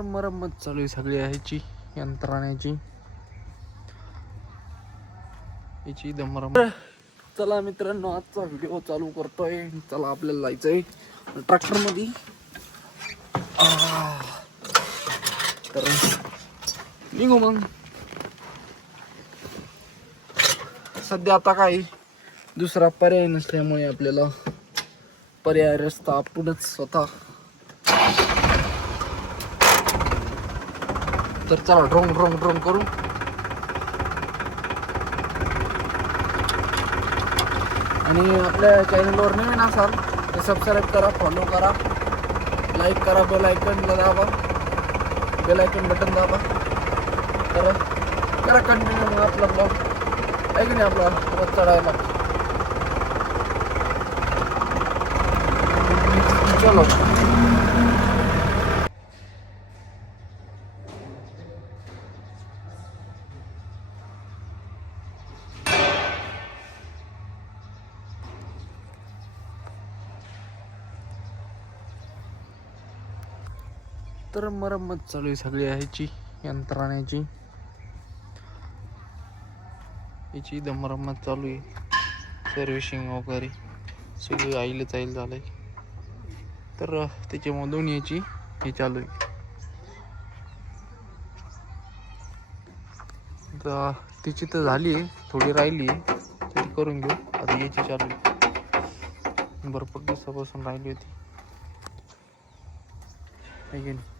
मरम्मत चालू आहे सगळी ह्याची यंत्रणेची याची मरम्मत. चला मित्रांनो, आजचा व्हिडिओ चालू करतोय. चला आपल्याला जायचंय ट्रॅक्टर मध्ये. तर निघू मग. सध्या आता काही दुसरा पर्याय नसल्यामुळे आपल्याला पर्याय रस्ता आपणच स्वतः. तर चला ड्रोन ड्रोन ड्रोन करू. आणि आपल्या चॅनलवर नवीन असाल तर सबस्क्राईब करा, फॉलो करा, लाईक करा, बेल आयकॉनला दाबा, बेल आयकॉन बटन दाबा. तर करा कंटिन्यू मग आपला ब्लॉग आहे की नाही, आपला रोज चढायला. चलो. तर मरम्मत चालू आहे सगळी ह्याची यंत्रणेची याची मरम्मत चालू आहे. सर्व्हिसिंग वगैरे सगळी आईलच आईल झालंय. तर त्याच्यामधून याची हे चालू आहे. आता तिची तर झाली आहे, थोडी राहिली आहे, ती करून घेऊ. आता याची चालू आहे. भरपूर दिवसापासून राहिली होती आहे की नाही.